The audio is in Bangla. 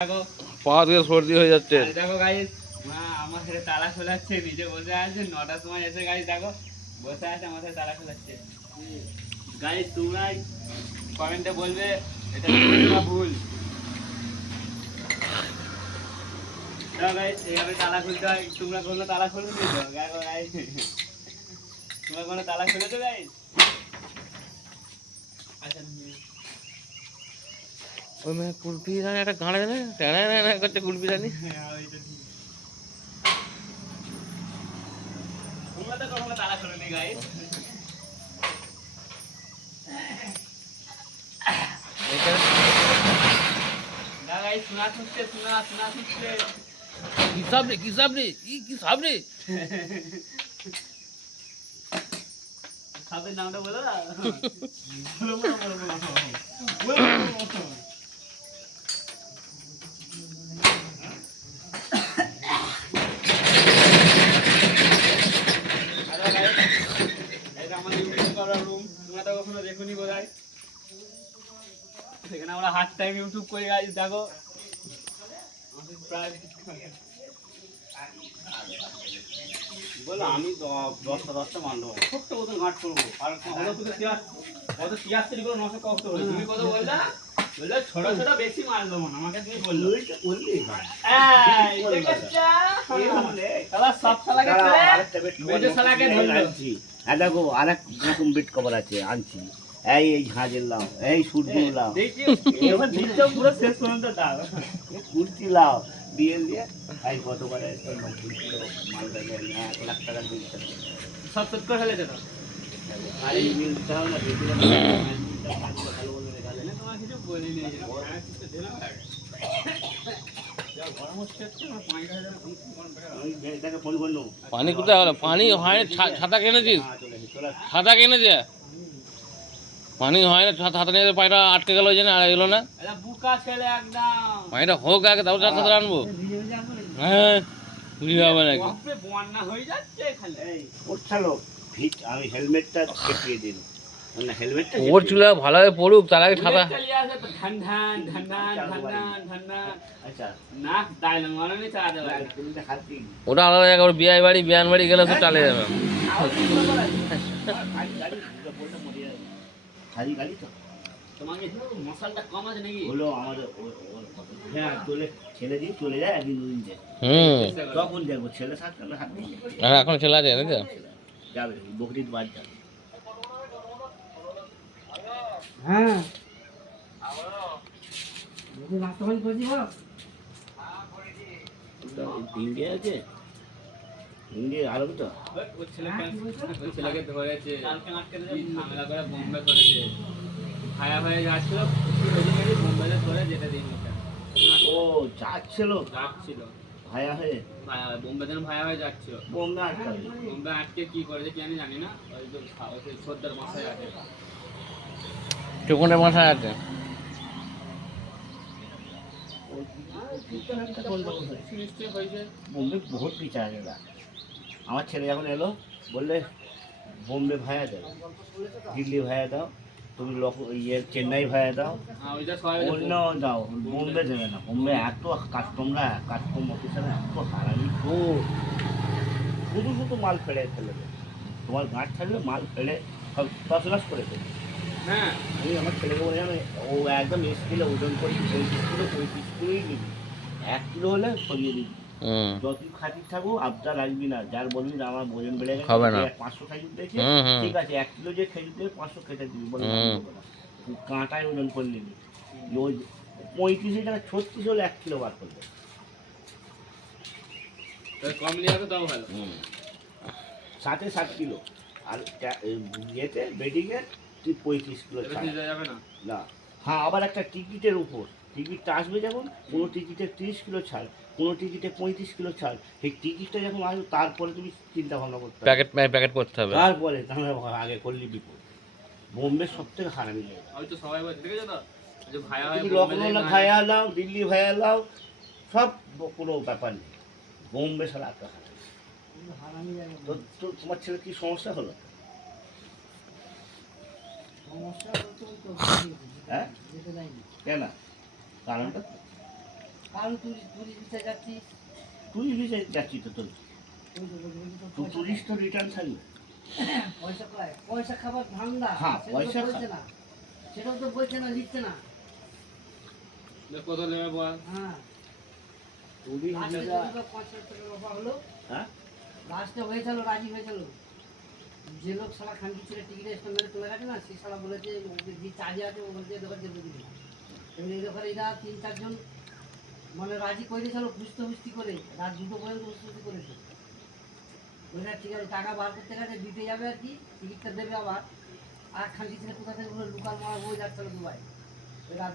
পা দিয়ে সর্দি হয়ে যাচ্ছে। দেখো গাইস, মা আমার সাথে তালা খোলাচ্ছে, নিজে বসে আছে। 9টার সময় এসে গাইস দেখো বসে আছে, আমার সাথে তালা খোলাচ্ছে। গাইস তোমরাই কমেন্টে বলবে এটা ঠিক না ভুল। দেখো গাইস, এইভাবে তালা খুলতে হয়। তোমরা কোনো তালা খুলবে তো? দেখো গাইস, তোমরা কোনো তালা খুলেছো গাইস? আচ্ছা ওই মেয়ে কুলপি রানি একটা গাঁড়ে না করছে কুলপি রানি। তোমরা তো কখনো তালা খোলোনি গাইস। না গাইস, শোনা শুনছে, শোনা শুনছে। কি সাব রে, কি সাব রে, কি সাব রে? সাপের নামটা বলো না। সেখানে আমরা হার্ড টাইম ইউটিউব করে গাইস দেখো প্রায় বলো আমি 10টা মানবো ছোট্ট মতো ঘাট করবো আর কত টিয়ার গুলো নষ্ট কষ্ট হবে। তুমি কত বললা বললে ছোট ছোট বেশি মাল দেবো না, আমাকে তুমি বললো বললি সব শালাকে দেখো আরেক রকম বিট কভার আছে আনছি। এই ঝাঁঝের লাউ, এই সূর্য লাউ, পুরো শেষ পর্যন্ত দাও কুর্তি লাউ দিয়ে দিয়ে এই কত করে মাল দেবে 1 লাখ টাকার বিল সব সৎ করে ফেলেছে তো। আর এই বিল দিতে হবে না, বিল ভালো বলে রেখালে তোমার কিছু বলিনি। ফোন করলো পানি কোথায় হলো? পানি হয় না। ছাতা কিনেছিস? ছাতা কিনেছে? পানি হয় না, ছাতা নিয়ে পানিটা আটকে গেল, ওই জন্য আর এলো না। বুকা ছেলে একদম। পানিটা হোক আগে, তারপর ছাতা আনবো। হ্যাঁ বুঝে হবে নাকি? বন্যা হয়ে যাচ্ছে এখানে। ওঠালো ভিট, আমি হেলমেটটা কেটে দিন না, হেলমেটটা ওর চুলা ভালোভাবে পড়ুক, তার আগে ছাতা। আচ্ছা না তাইলে মনে নেই চা দেবে। ওটা আলাদা জায়গা, ওর বিয়ে বাড়ি বিয়ান বাড়ি গেলে তো চালে যাবে। গাড়ি তো তোমাকে মশালটা কম আছে নাকি? হলো আমাদের হ্যাঁ চলে ছেলে দিয়ে চলে যায় একদিন দুদিন যায়। তখন দেখবো ছেলে থাকবে না, হাত আর এখন ছেলে আছে নাকি? যাবে বকরিদ বাদ যাবে। হ্যাঁ ভিঙ্গে আছে, ভিঙ্গে আরো তো ছেলেকে ধরেছে, ঝামেলা করে বোম্বে করেছে। ভায়া ভায়া যাচ্ছিল, বোম্বেতে ধরে যেতে দিইনি। ও যাচ্ছিল যাচ্ছিল ভায়া হয়ে বোম্বেতে ভায়া হয়ে যাচ্ছিল। বোম্বে আটকাবে। বোম্বে আটকে কি করেছে কি আমি জানি না। ওই তো সর্দার মাথায় আছে, টুকুনের মাথায় আছে। নিশ্চয়ই হয়েছে। বোম্বে বহুত পিছা আছে। আমার ছেলে যখন এলো বললে বোম্বে ভায়া দাও, দিল্লি ভায়া দাও, তুমি চেন্নাই ভায়া দাও, অন্য দাও, বোম্বে দেবে না। বোম্বে এত কাস্টম অফিসার এত হারামি, শুধু শুধু মাল ফেলে ফেলে দেবে। তোমার গাঁট থাকলে মাল ফেলে সব তসলাস করে দেবে। হ্যাঁ আমি আমার ছেলেকে বলে জানো, ও একদম এসকিলে ওজন করি 35 কিলোই নিবি, 1 কিলো হলে সরিয়ে দিবি। যত খাতির থাকবো আবদার রাখবি না, যার বলবি না আমার ওজন বেড়ে গেছে 500 খেজুর দিয়েছে, ঠিক আছে 1 কিলো যে খেজুর দেবে 500 কেটে দিবি, বলে কাঁটায় ওজন করে নিবি। ওই 35 টাকা 36 হলে 1 কিলো বার করবে। কম নিয়ে হবে তাও ভালো। 7 কিলো আর ইয়েতে বেডিংয়ে তুই 35 কিলো যাবে না না। হ্যাঁ আবার একটা টিকিটের উপর, টিকিটটা আসবে যখন কোনো টিকিটে 30 কিলো ছাড়, কোনো টিকিটে 35 কিলো ছাড়, সেই টিকিটটা যখন আসবে তারপরে তুমি চিন্তা ভাবনা করতে হবে, প্যাকেট করতে হবে তারপরে তাহলে আগে করলি বিপদ। বোম্বে সব থেকে হারামি জায়গা। হয়তো সবাই বলছে ঠিক আছে তো, যে ভায়া হয় লখনৌ ভায়া লাও, দিল্লি ভায়া লাও, সব কোনো ব্যাপার নেই। বোম্বে সারা এত হারামি। তো তোমার ছেলে কি সমস্যা হলো? হ্যাঁ কেন কারণটা কারণ তুই বিষয়ে যাচ্ছিস, তুই বিষয়ে যাচ্ছি তো তোর ওই তো বলছি তো তুই টুরিস্ট তো রিটার্ন থাকবে। পয়সা পায়, পয়সা খাবার ধান্দা, হ্যাঁ, সেটা তো পয়সা বলছে না, সেটাও তো বলছে না, লিখছে না। কত নেবে বল? হ্যাঁ, টুরিস্ট লাস্টে ভিসা। যদি 5 লাখ টাকা অফার হলো, হ্যাঁ লাস্টে হয়েছিল, রাজি হয়েছিল। যে লোক শালা খানকি ছেড়ে টিকিট স্ট্যাম্প মেরে চলে গেছে না, সেই শালা বলেছে যে চার্জে আছে, ও বলছে দেখো যেতে দিবি না। এবার এই ব্যাপারে এরা 3-4 জন মানে রাজি করে দিয়েছিল, হুস্তি করে রাত 2টো পর্যন্ত হুস্তি করেছে। ওইটা ঠিক আছে, টাকা বার করতে গেছে, দিতে যাবে আর কি, টিকিটটা দেবে আবার। আর খানকি ছেড়ে কোথা থেকে লোকাল মারা হয়ে যাচ্ছিল দুবাই, ওই রাত